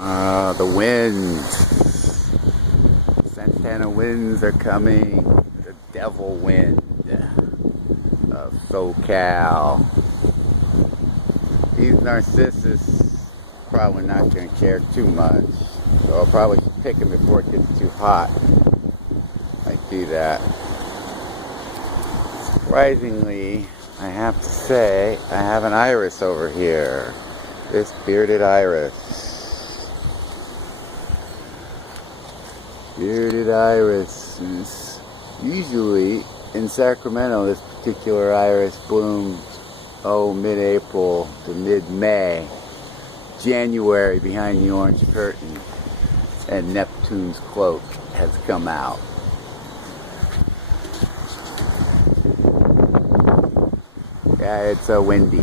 The winds. Santana winds are coming. The devil wind of SoCal. These narcissus probably not going to care too much. So I'll probably pick them before it gets too hot. I do that. Surprisingly, I have to say, I have an iris over here. This bearded iris. Bearded iris is usually in Sacramento. This particular iris blooms, mid-April to mid-May. January behind the orange curtain, and Neptune's cloak has come out. Yeah, it's windy.